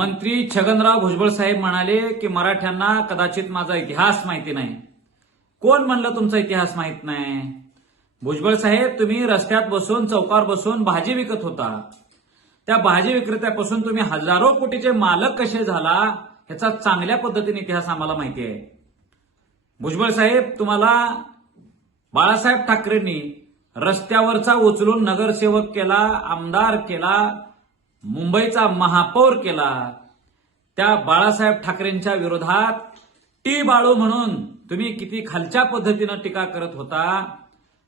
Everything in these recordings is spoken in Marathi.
मंत्री छगनराव भुजबळ साहेब म्हणाले की मराठ्यांना कदाचित माझा इतिहास माहिती नाही. कोण म्हणलं तुमचा इतिहास माहीत नाही? भुजबळ साहेब तुम्ही रस्त्यात बसून चौकार बसून भाजी विकत होता. त्या भाजी विक्रेत्यापासून तुम्ही हजारो कोटीचे मालक कसे झाला ह्याचा चांगल्या पद्धतीने इतिहास आम्हाला माहिती आहे. भुजबळ साहेब तुम्हाला बाळासाहेब ठाकरेंनी रस्त्यावरचा उचलून नगरसेवक केला आमदार केला मुंबईचा महापौर केला. त्या बाळासाहेब ठाकरेंच्या विरोधात टी बाळू म्हणून तुम्ही किती खालच्या पद्धतीनं टीका करत होता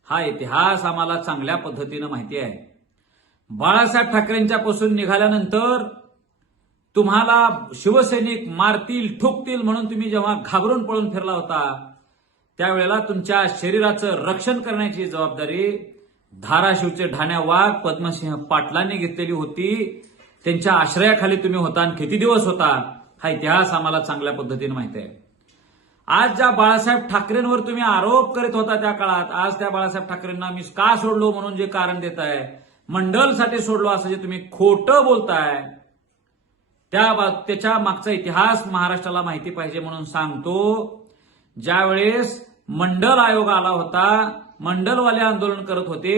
हा इतिहास आम्हाला चांगल्या पद्धतीनं माहिती आहे. बाळासाहेब ठाकरेंच्या पासून निघाल्यानंतर तुम्हाला शिवसैनिक मारतील ठोकतील म्हणून तुम्ही जेव्हा घाबरून पळून फिरला होता त्यावेळेला तुमच्या शरीराचं रक्षण करण्याची जबाबदारी धाराशिवचे ढाण्या वाघ पद्मसिंह पाटलांनी घेतलेली होती. त्यांच्या आश्रयाखाली तुम्ही होता आणि किती दिवस होता? हा इतिहास आम्हाला चांगल्या पद्धतीने माहिती आहे. आज ज्या बाळासाहेब ठाकरेंवर तुम्ही आरोप करीत होता त्या काळात आज त्या बाळासाहेब ठाकरेंना मी का सोडलो म्हणून जे कारण देत आहे? मंडलसाठी सोडलो असं जे तुम्ही खोटं बोलताय त्या त्याच्या मागचा इतिहास महाराष्ट्राला माहिती पाहिजे म्हणून सांगतो. ज्यावेळेस मंडल आयोग आला होता मंडलवाले आंदोलन करत होते.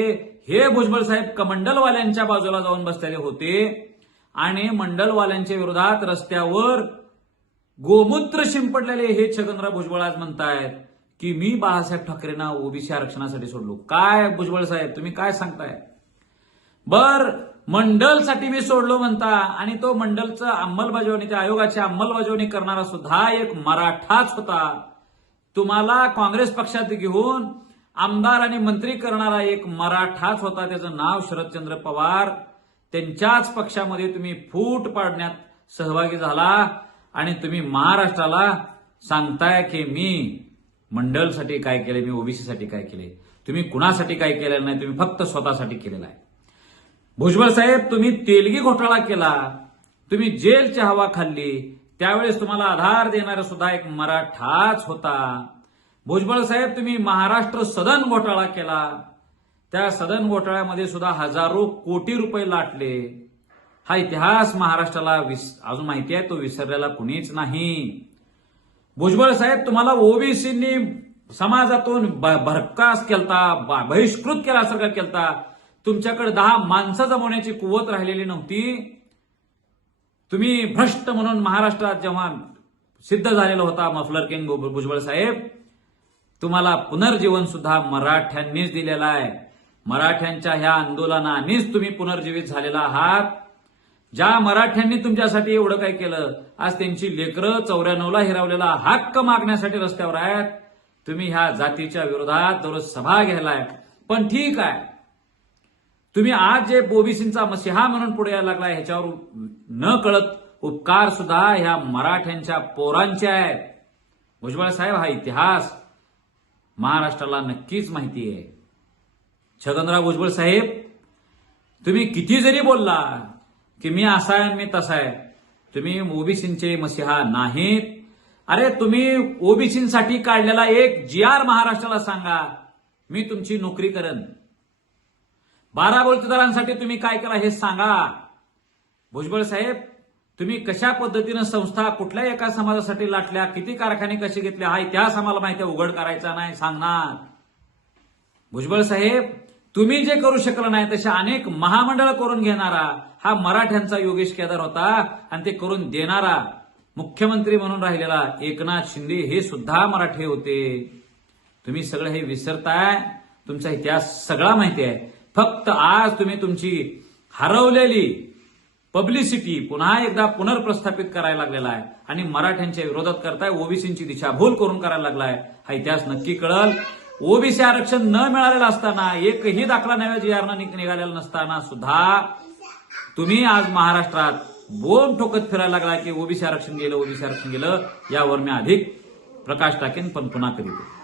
हे भुजबळ साहेब मंडलवाल्यांच्या बाजूला जाऊन बसलेले होते. आणि मंडलवाल्यांच्या विरोधात रस्त्यावर गोमूत्र शिंपडलेले हे छगनराव भुजबळ आज म्हणतायत की मी बाळासाहेब ठाकरेंना ओबीसी आरक्षणासाठी सोडलो. काय भुजबळ साहेब तुम्ही काय सांगताय? बर मंडलसाठी मी सोडलो म्हणता आणि तो मंडलचं अंमलबजावणी त्या आयोगाची अंमलबजावणी करणारा सुद्धा एक मराठाच होता. तुम्हाला काँग्रेस पक्षात घेऊन आमदार आणि मंत्री करणारा एक मराठाच होता. त्याचं नाव शरदचंद्र पवार. त्यांच्याच पक्षामध्ये तुम्ही फूट पाडण्यात सहभागी झाला आणि तुम्ही महाराष्ट्राला सांगताय की मी मंडलसाठी काय केले मी ओबीसीसाठी काय केले तुम्ही कुणासाठी काय केलेलं नाही तुम्ही फक्त स्वतःसाठी केलेलं आहे. भुजबळ साहेब तुम्ही तेलगी घोटाळा केला. तुम्ही जेलची हवा खाल्ली. त्यावेळेस तुम्हाला आधार देणारा सुद्धा एक मराठाच होता. भुजबळ साहेब तुम्ही महाराष्ट्र सदन घोटाळा केला. त्या सदन घोटाळ्यामध्ये सुद्धा हजारो कोटी रुपये लाटले. हा इतिहास महाराष्ट्राला विस- अजून माहिती आहे तो विसरलेला कुणीच नाही. भुजबळ साहेब तुम्हाला ओबीसींनी समाजातून भरकास केलता बहिष्कृत केल्यासारखा केलता. तुमच्याकडे दहा माणसं जमवण्याची कुवत राहिलेली नव्हती. तुम्ही भ्रष्ट म्हणून महाराष्ट्रात जेव्हा सिद्ध झालेला होता मफलर किंग भुजबळ साहेब तुम्हाला पुनर्जीवन सुद्धा मराठ्यांनीच दिलेलं आहे. मराठ्यांच्या ह्या आंदोलनानेच तुम्ही पुनर्जीवित झालेला आहात. ज्या मराठ्यांनी तुमच्यासाठी एवढं काय केलं आज त्यांची लेकरं चौऱ्याण्णवला हिरावलेला हक्क मागण्यासाठी रस्त्यावर आहेत. तुम्ही ह्या जातीच्या विरोधात दररोज सभा घ्यायलाय. पण ठीक आहे. तुम्ही आज जे ओबीसींचा मसिहा म्हणून पुढे यायला लागलाय ह्याच्यावर न कळत उपकार सुद्धा ह्या मराठ्यांच्या पोरांचे आहेत. भुजबळ साहेब हा इतिहास महाराष्ट्राला नक्कीच माहिती आहे. छगनराव भुजबळ साहेब तुम्ही किती जरी बोलला की मी असा आहे आणि मी तसा आहे तुम्ही ओबीसींचे मसिहा नाहीत. अरे तुम्ही ओबीसींसाठी काढलेला एक जी आर महाराष्ट्राला सांगा मी तुमची नोकरी करेन. बारा बोलतेदारांसाठी तुम्ही काय करा हे सांगा. भुजबळ साहेब तुम्ही कशा पद्धतीनं संस्था कुठल्या एका समाजासाठी लाटल्या किती कारखाने कसे घेतले हा इतिहास आम्हाला माहिती आहे उघड करायचा नाही सांगणार. भुजबळ साहेब तुम्ही जे करू शकला नाही तसे अनेक महामंडळ करून घेणारा हा मराठ्यांचा योगेश केदार होता आणि ते करून देणारा मुख्यमंत्री म्हणून राहिलेला एकनाथ शिंदे हे सुद्धा मराठी होते. तुम्ही सगळं हे विसरताय तुमचा इतिहास सगळा माहिती आहे. फक्त आज तुम्ही तुमची हरवलेली पब्लिसिटी पुन्हा एकदा पुनर्प्रस्थापित करायला लागलेला आहे. आणि मराठ्यांच्या विरोधात करताय ओबीसींची दिशाभूल करून करायला लागलाय. हा इतिहास नक्की कळल. ओबीसी आरक्षण न मिळालेलं असताना एकही दाखला नव्या जी निघालेला नसताना सुद्धा तुम्ही आज महाराष्ट्रात बोंब ठोकत फिरायला लागला की ओबीसी आरक्षण गेलं ओबीसी आरक्षण गेलं यावर मी अधिक प्रकाश टाकेन पण पुन्हा करीत